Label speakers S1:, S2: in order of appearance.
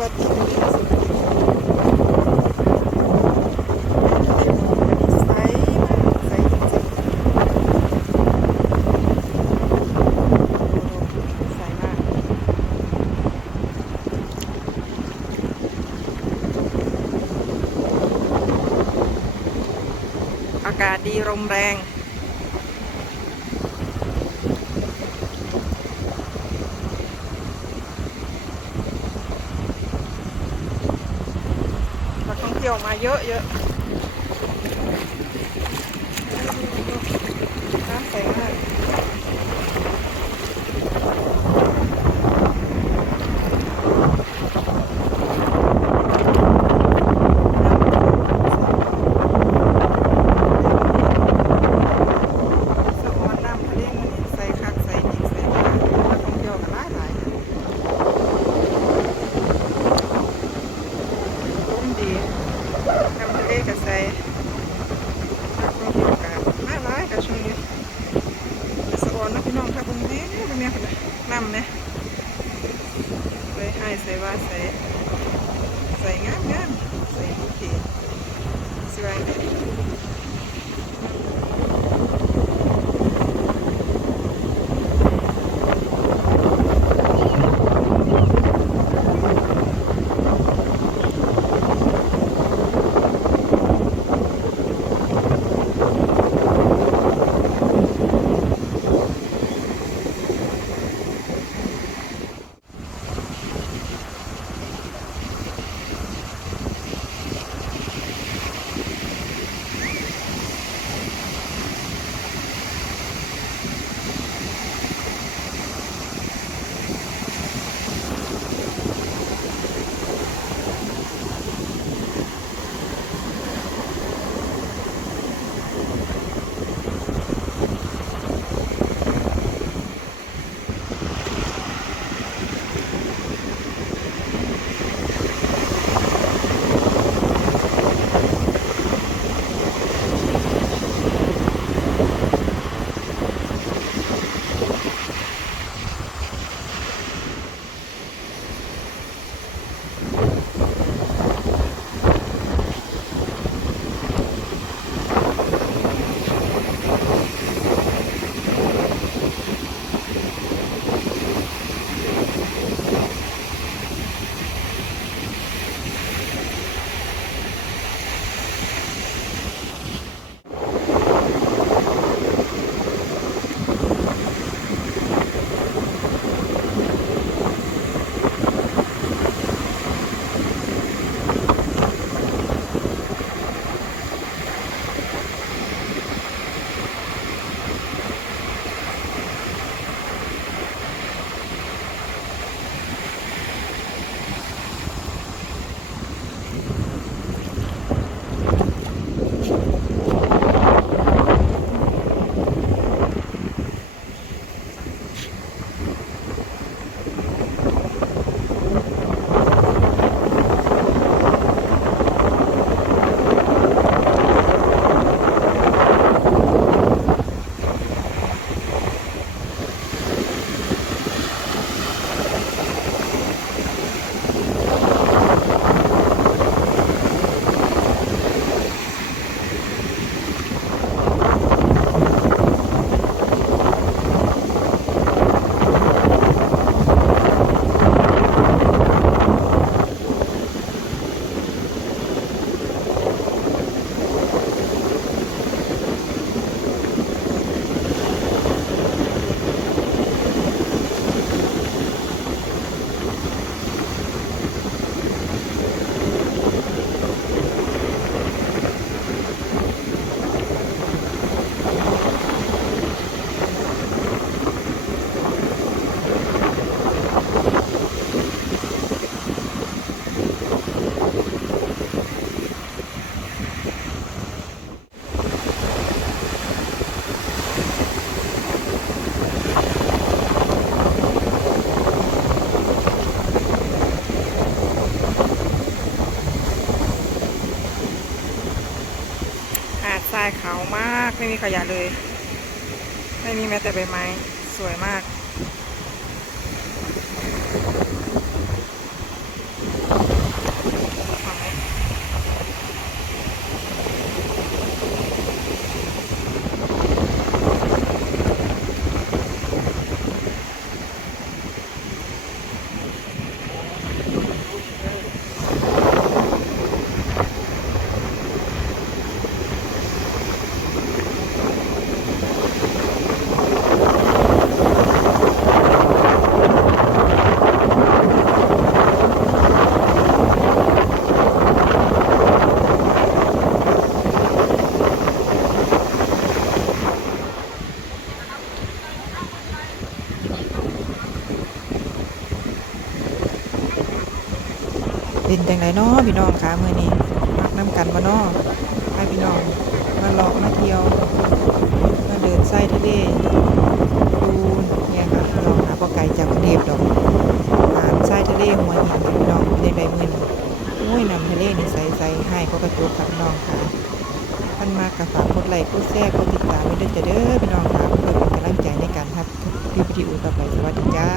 S1: วัสดีอากาศดีลมแรง ออกมาเยอะเยอะน้ำใสมากสะออนน้ำทะเลมันนี่ใส่คักใส่อีกใส่มานักท่องเที่ยวกันหลายหลายลมดี น้ำทะเลกับใส่นักท่องเที่ยวกันหลายหลายกับช่วงนี้สะออนนะพี่น้องค่ะคุณแม่เบนแม่ค่ะน้ำเนี่ยใส่ให้ใส่ว่าใส่ใส่งามงามใส่ทุกทีสวยเลยาดทรายขาวมาก ไม่มีขยะเลย ไม่มีแม้แต่ใบไม้ สวยมากฝั่งนี้ เป็นจังไดเนาะพี่น้องคะมื้อนี้มักน้ำกันบ่เนาะพาพี่น้องมาเลาะมาเที่ยวมาเดินไส้ทะเลดูเนี่ยค่ะพี่น้องค่ะบ่ไกลจากกรุงเทพดอกผ่านไส้ทะเลหัวหินพี่น้องเป็นจังไดมื้อนี้โอ้ยน้ำทะเลนี่ใสๆให้ก็กระจกค่ะพี่น้องค่ะท่านมากก็ฝากกดไลค์กดแชร์กดติดตามไว้ด้วยจะเด้อพี่น้องค่ะเพื่อเป็นกำลังใจในการทำคลิปวิดีโอต่อไปสวัสดีจ้า